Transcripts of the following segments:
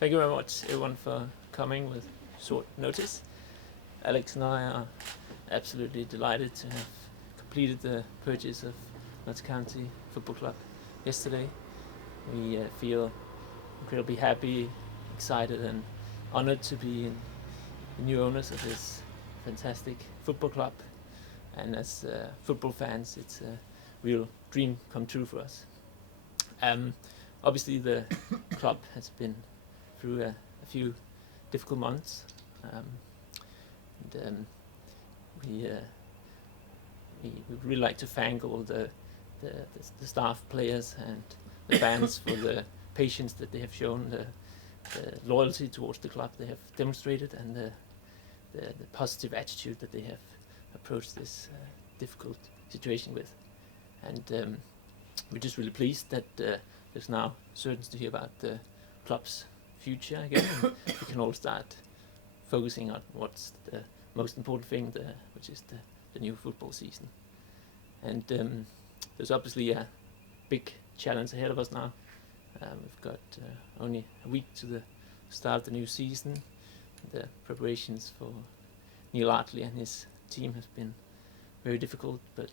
Thank you very much, everyone, for coming with short notice. Alex and I are absolutely delighted to have completed the purchase of Notts County Football Club yesterday. We feel incredibly happy, excited, and honoured to be the new owners of this fantastic football club. And as football fans, it's a real dream come true for us. Obviously, the club has been through a few difficult months, we would really like to thank all the staff, players, and the fans for the patience that they have shown, the loyalty towards the club they have demonstrated, and the positive attitude that they have approached this difficult situation with. And we're just really pleased that there's now certainty about the club's future again. We can all start focusing on what's the most important thing, which is the new football season. And there's obviously a big challenge ahead of us now. We've got only a week to the start of the new season. The preparations for Neil Artley and his team have been very difficult, but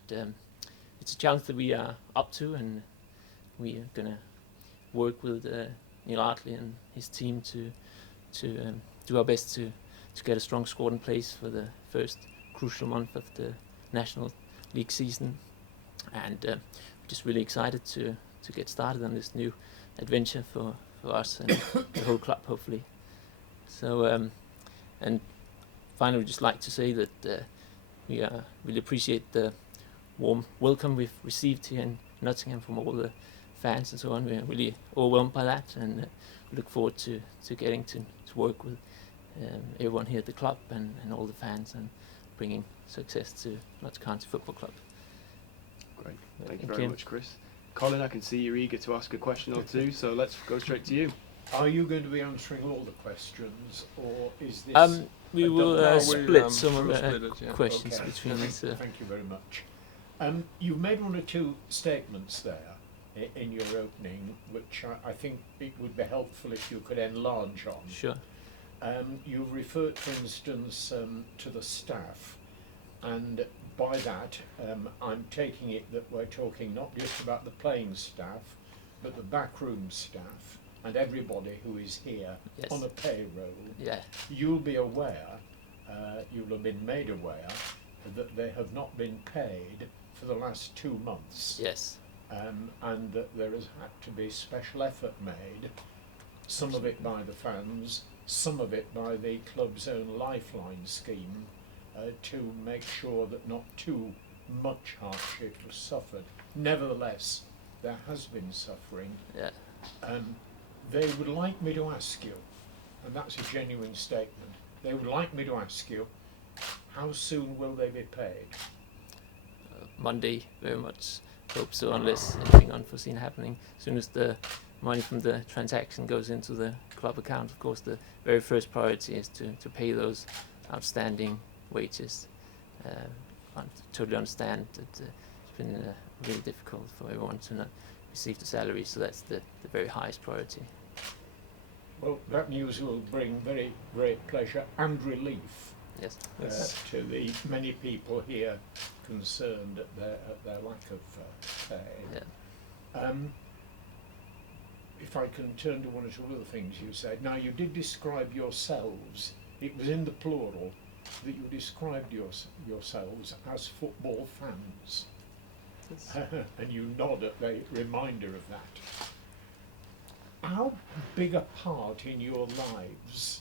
it's a challenge that we are up to, and we are going to work with Neil Artley and his team to do our best to get a strong squad in place for the first crucial month of the National League season. And we're just really excited to get started on this new adventure for us and the whole club, hopefully. So, and finally, we'd just like to say that we really appreciate the warm welcome we've received here in Nottingham from all the fans and so on. We're really overwhelmed by that, and we look forward to getting to work with everyone here at the club and all the fans, and bringing success to Notts County Football Club. Great, thank you very much, Chris. Colin, I can see you're eager to ask a question or two, so let's go straight to you. Are you going to be answering all the questions, or is this... We will split some of the questions okay. between us. Thank you very much. You've made one or two statements there in your opening, which I think it would be helpful if you could enlarge on. Sure. You referred, for instance, to the staff, and by that I'm taking it that we're talking not just about the playing staff, but the backroom staff and everybody who is here Yes. on a payroll. Yeah. You'll be aware, you'll have been made aware, that they have not been paid for the last 2 months. Yes. And that there has had to be special effort made, some of it by the fans, some of it by the club's own lifeline scheme, to make sure that not too much hardship was suffered. Nevertheless, there has been suffering. Yeah. They would like me to ask you, and that's a genuine statement, they would like me to ask you, how soon will they be paid? Monday, very much hope so, unless anything unforeseen happening. As soon as the money from the transaction goes into the club account, of course, the very first priority is to pay those outstanding wages. I totally understand that it's been really difficult for everyone to not receive the salary, so that's the very highest priority. Well, that news will bring very great pleasure and relief Yes. to the many people here concerned at their lack of pay. Yeah. If I can turn to one or two other things you said. Now, you did describe yourselves, it was in the plural, that you described yourselves as football fans. Yes. And you nod at the reminder of that. How big a part in your lives,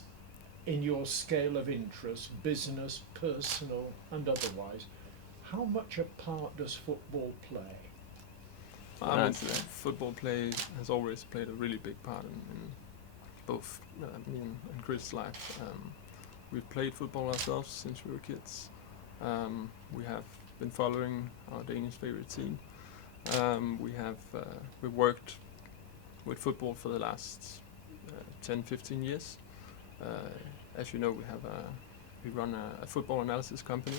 in your scale of interest, business, personal and otherwise, how much a part does football play? I mean, football play has always played a really big part in both me and Chris' life. We've played football ourselves since we were kids. We have been following our Danish favorite team. We've worked with football for the last 10-15 years. As you know, we run a football analysis company.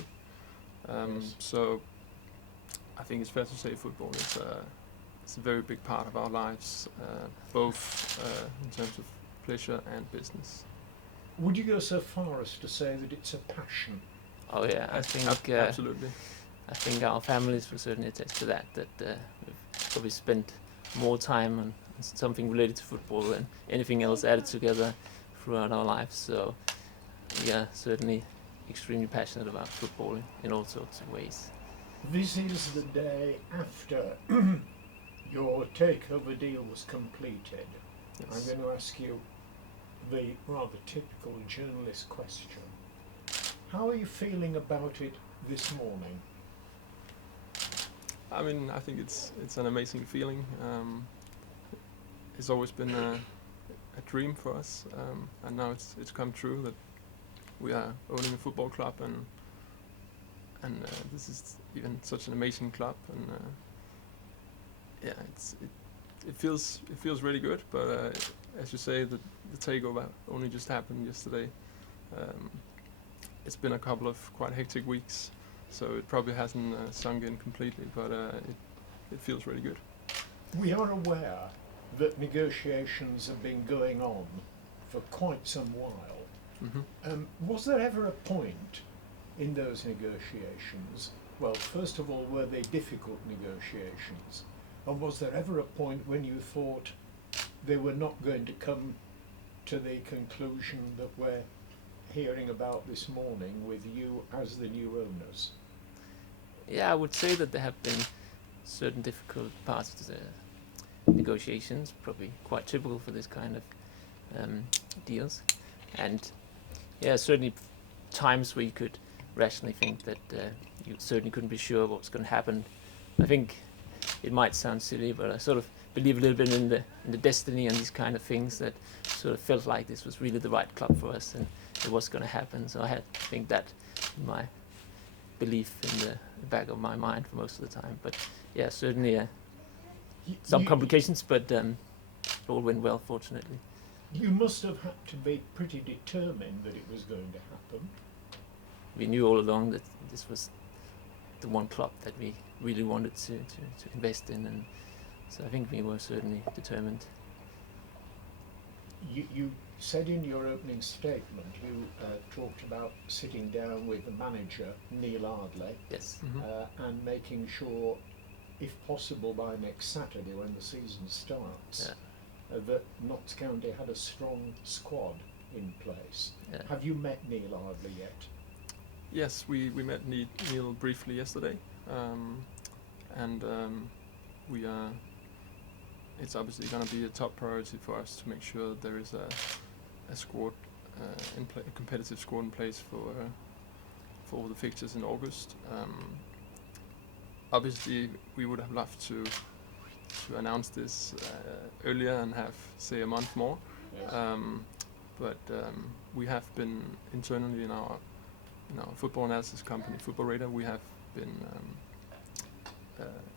Yes. So I think it's fair to say football is it's a very big part of our lives, both in terms of pleasure and business. Would you go so far as to say that it's a passion? Oh yeah, I think Absolutely. I think our families will certainly attest to that. We've probably spent more time on something related to football than anything else added together throughout our lives. So we are certainly extremely passionate about football in all sorts of ways. This is the day after your takeover deal was completed. Yes. I'm going to ask you the rather typical journalist question. How are you feeling about it this morning? I mean, I think it's an amazing feeling. It's always been a dream for us, and now it's come true that we are owning a football club, and this is even such an amazing club, and it feels really good. But as you say, the takeover only just happened yesterday. It's been a couple of quite hectic weeks, so it probably hasn't sunk in completely, but it feels really good. We are aware that negotiations have been going on for quite some while. Mm-hmm. Was there ever a point in those negotiations, well, first of all, were they difficult negotiations? And was there ever a point when you thought they were not going to come to the conclusion that we're hearing about this morning with you as the new owners? Yeah, I would say that there have been certain difficult parts to the negotiations, probably quite typical for this kind of deals. And yeah, certainly times where you could rationally think that you certainly couldn't be sure what was going to happen. I think it might sound silly, but I sort of believe a little bit in the destiny and these kind of things, that sort of felt like this was really the right club for us and it was going to happen. So I had, I think, that in my belief in the back of my mind for most of the time. But yeah, certainly some complications, but it all went well, fortunately. You must have had to be pretty determined that it was going to happen. We knew all along that this was the one club that we really wanted to invest in, and so I think we were certainly determined. You said in your opening statement, you talked about sitting down with the manager, Neil Ardley, Yes. Mm-hmm. and making sure, if possible by next Saturday when the season starts, that Notts County had a strong squad in place. Yeah. Have you met Neil Ardley yet? Yes, we met Neil briefly yesterday, and we are. It's obviously going to be a top priority for us to make sure that there is a squad a competitive squad in place for all the fixtures in August. Obviously, we would have loved to announce this earlier and have, say, a month more. Yes. But we have been internally in our football analysis company, Football Radar, we have been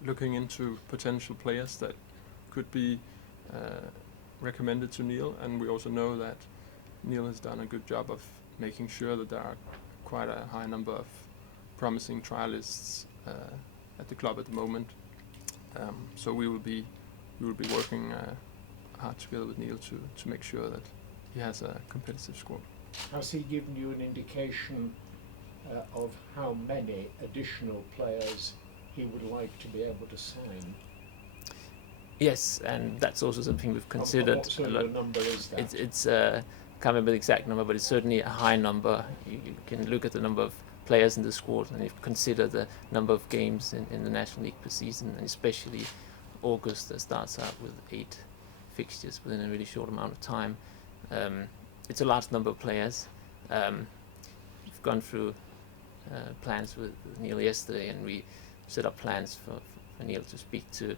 looking into potential players that could be recommended to Neil, and we also know that Neil has done a good job of making sure that there are quite a high number of promising trialists at the club at the moment. So we will be working hard together with Neil to make sure that he has a competitive squad. Has he given you an indication of how many additional players he would like to be able to sign? Yes, and that's also something we've considered. What sort of a number is that? It's can't remember the exact number, but it's certainly a high number. You can look at the number of players in the squad and you consider the number of games in the National League per season, and especially August that starts out with 8 fixtures within a really short amount of time. It's a large number of players. We've gone through plans with Neil yesterday, and we set up plans for Neil to speak to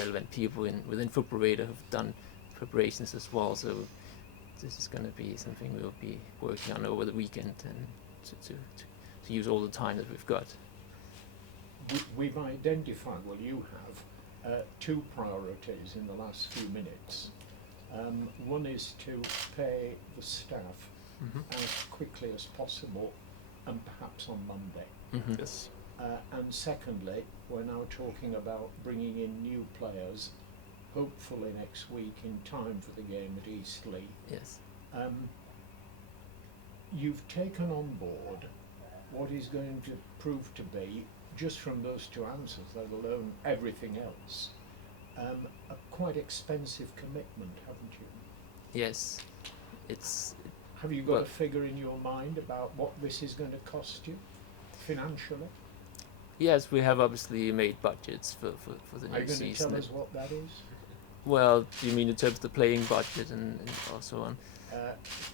relevant people within Football Radar who've done preparations as well. So this is going to be something we'll be working on over the weekend, and to use all the time that we've got. We've identified, well, you have, 2 priorities in the last few minutes. One is to pay the staff Mm-hmm. as quickly as possible, and perhaps on Monday. Mm-hmm. Yes. And secondly, we're now talking about bringing in new players hopefully next week in time for the game at Eastleigh. Yes. You've taken on board what is going to prove to be, just from those two answers, let alone everything else, a quite expensive commitment, haven't you? Yes. It's Have you got well, a figure in your mind about what this is going to cost you financially? yes, we have obviously made budgets for the Are you new going to season. tell us what that is? Well, do you mean in terms of the playing budget and so on?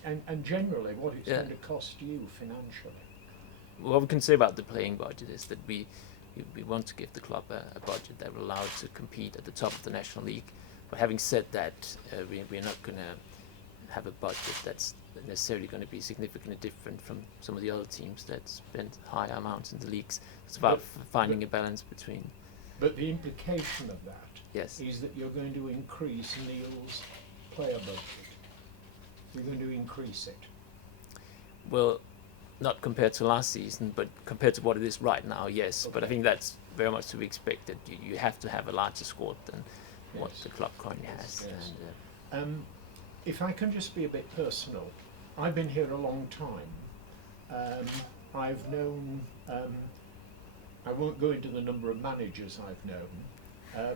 And generally, what it's Yeah. going to cost you financially? What we can say about the playing budget is that we want to give the club a budget that will allow it to compete at the top of the National League. But having said that, we're not going to have a budget that's necessarily going to be significantly different from some of the other teams that spend higher amounts in the leagues. It's about finding a balance between. But the implication of that Yes. is that you're going to increase Neil's player budget. You're going to increase it. Well, not compared to last season, but compared to what it is right now, yes. But I Okay. think that's very much to be expected. You have to have a larger squad than what Yes. the club currently has. Yes. And, If I can just be a bit personal, I've been here a long time. I've known, I won't go into the number of managers I've known,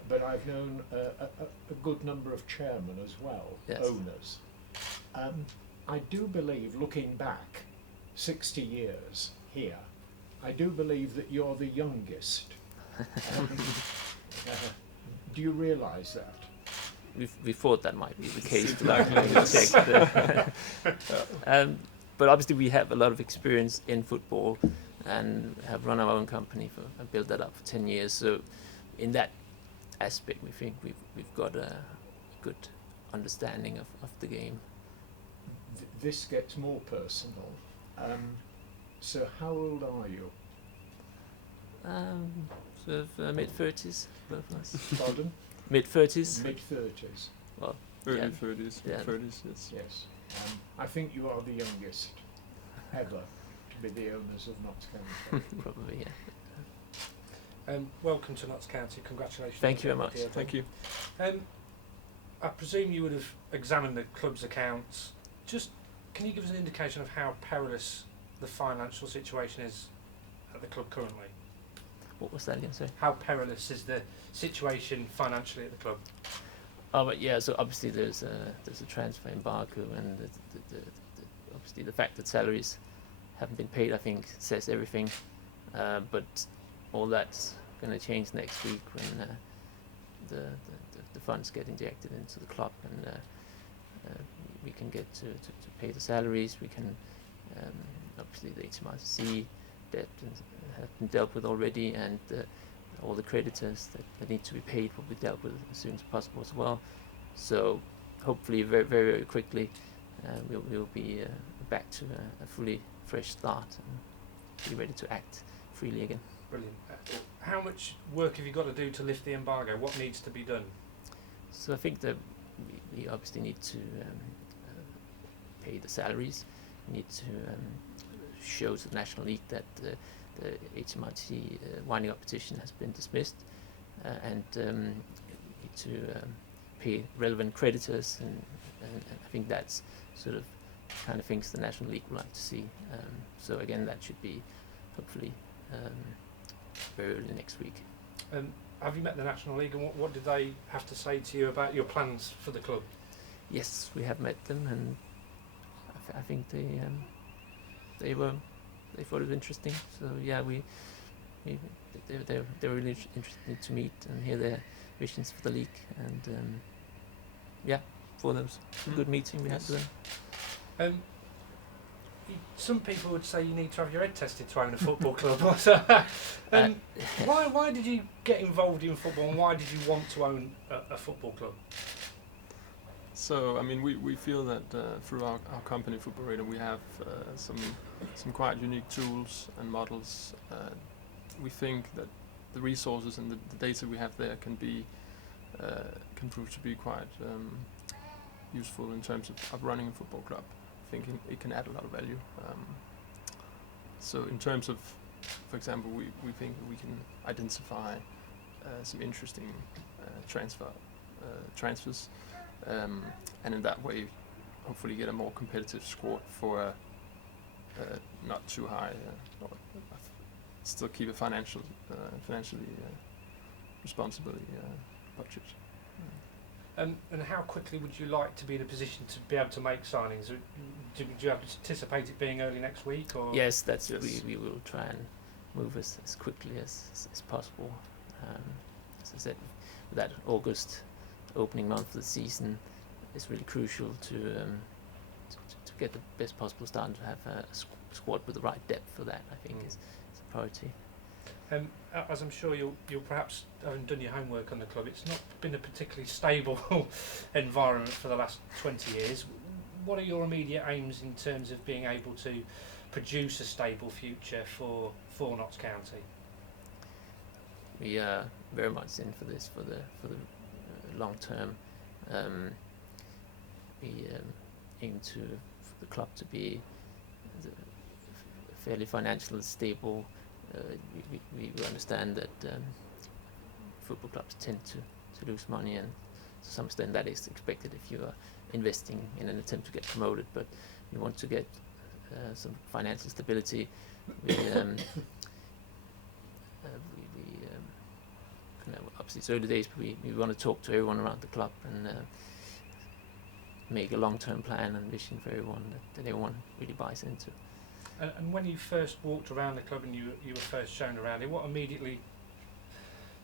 but I've known a good number of chairmen as well, Yes. owners. I do believe, looking back 60 years here, I do believe that you're the youngest. Do you realise that? we thought that might be the case without having checked. But obviously we have a lot of experience in football and have run our own company and built that up for 10 years. So in that aspect, we think we've got a good understanding of the game. This gets more personal. So how old are you? Sort of mid-30s, both of us. Pardon? Mid-30s. Mid-30s. Well, Early yeah. 30s, Yeah. mid-30s, yes. Yes. I think you are the youngest ever to be the owners of Notts County. probably, yeah. Welcome to Notts County. Congratulations. Thank you very much. Dear. Thank you. I presume you would have examined the club's accounts. Just can you give us an indication of how perilous the financial situation is at the club currently? What was that again, sorry? How perilous is the situation financially at the club? Oh, but yeah. So obviously there's a transfer embargo, and obviously the fact that salaries haven't been paid, I think, says everything. But all that's going to change next week when the funds get injected into the club, and we can get to pay the salaries. We can obviously the HMRC debt have been dealt with already, and all the creditors that need to be paid will be dealt with as soon as possible as well. So hopefully very, very, very quickly we'll be back to a fully fresh start and be ready to act freely again. Brilliant. How much work have you got to do to lift the embargo? What needs to be done? So I think that we obviously need to pay the salaries. We need to show to the National League that the HMRC winding up petition has been dismissed, and need to pay relevant creditors, and I think that's sort of kind of things the National League would like to see. So again, that should be hopefully very early next week. Have you met the National League, and what did they have to say to you about your plans for the club? Yes, we have met them, and I think they thought it was interesting. So yeah, they were really interested to meet and hear their visions for the league, and yeah, for them a good meeting we had with them. Some people would say you need to have your head tested to own a football club. Why did you get involved in football, and why did you want to own a football club? So I mean, we feel that through our company, Football Radar, we have some quite unique tools and models. We think that the resources and the data we have there can prove to be quite useful in terms of running a football club. I think it can add a lot of value. So in terms of, for example, we think we can identify some interesting transfer transfers, and in that way, hopefully get a more competitive squad for a not too high, or still keep a financially responsibility budget. And how quickly would you like to be in a position to be able to make signings? Do you anticipate it being early next week? Or? Yes, that's Yes. we will try and move as quickly as possible. As I said, that August opening month of the season is really crucial to get the best possible start and to have a squad with the right depth for that. I think is a priority. As I'm sure you'll perhaps haven't done your homework on the club, it's not been a particularly stable environment for the last 20 years. What are your immediate aims in terms of being able to produce a stable future for Notts County? We are very much in for this for the long term. We aim for the club to be fairly financially stable. We understand that football clubs tend to lose money, and to some extent that is expected if you are investing in an attempt to get promoted. But we want to get some financial stability. Obviously it's early days, but we want to talk to everyone around the club and make a long-term plan and vision for everyone that everyone really buys into. And when you first walked around the club and you were first shown around it, what immediately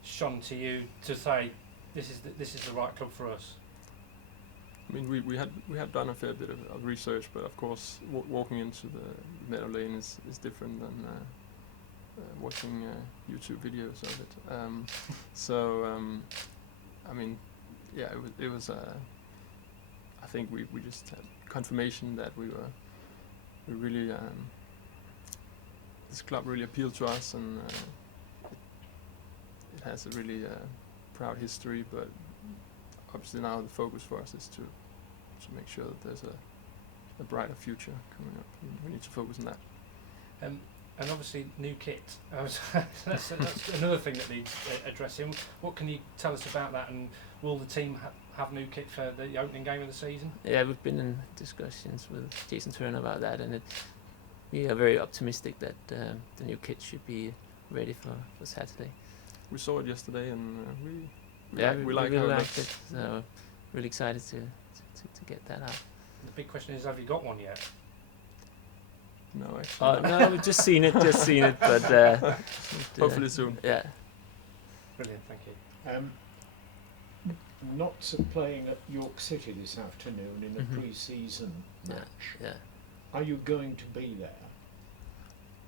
shone to you to say this is the right club for us? I mean, we had done a fair bit of research, but of course, walking into the Meadow Lane is different than watching YouTube videos of it. I mean, yeah, it was. I think we just had confirmation that we really this club really appealed to us, and it has a really proud history. But obviously now the focus for us is to make sure that there's a brighter future coming up. We need to focus on that. And obviously new kit. That's another thing that needs addressing. What can you tell us about that? And will the team have new kit for the opening game of the season? Yeah, we've been in discussions with Jason Turner about that, and we are very optimistic that the new kit should be ready for Saturday. We saw it yesterday, and we really how liked it. So really excited to get that out. The big question is, have you got one yet? No, actually. No, we've just seen it, but hopefully soon. Yeah. Brilliant, thank you. Notts are playing at York City this afternoon in a pre-season match. Yeah. Are you going to be there?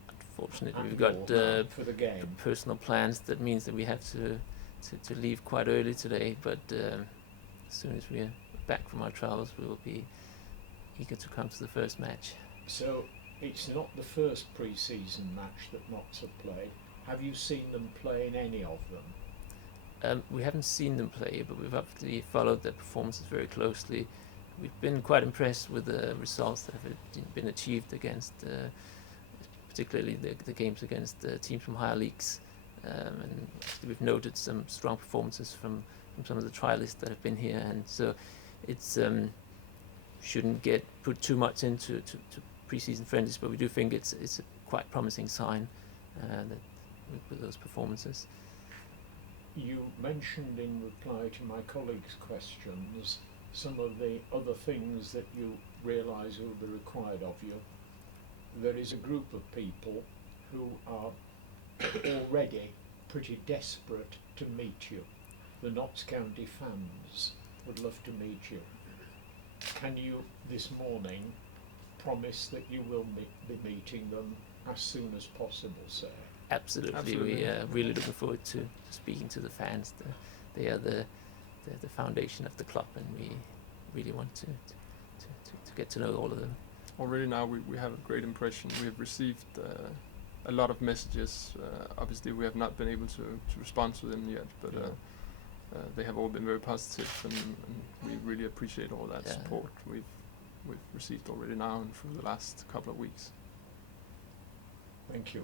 Unfortunately, we've got for the game. personal plans. That means that we have to leave quite early today. But as soon as we're back from our travels, we will be eager to come to the first match. So it's not the first pre-season match that Notts have played. Have you seen them play in any of them? We haven't seen them play, but we've obviously followed their performances very closely. We've been quite impressed with the results that have been achieved against, particularly the games against teams from higher leagues. And we've noted some strong performances from some of the trialists that have been here, and so it's shouldn't get put too much into pre-season friendlies, but we do think it's a quite promising sign that with those performances. You mentioned in reply to my colleagues' questions some of the other things that you realise will be required of you. There is a group of people who are already pretty desperate to meet you. The Notts County fans would love to meet you. Can you this morning promise that you will be meeting them as soon as possible, sir? Absolutely. We are really looking forward to speaking to the fans. They are the foundation of the club, and we really want to get to know all of them. Already now we have a great impression. We have received a lot of messages. Obviously we have not been able to respond to them yet, but they have all been very positive, and we really appreciate all that support we've received already now and through the last couple of weeks. Thank you.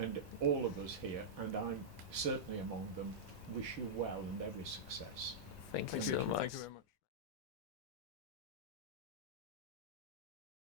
And all of us here, and I'm certainly among them, wish you well and every success. Thank you so much. Thank you very much.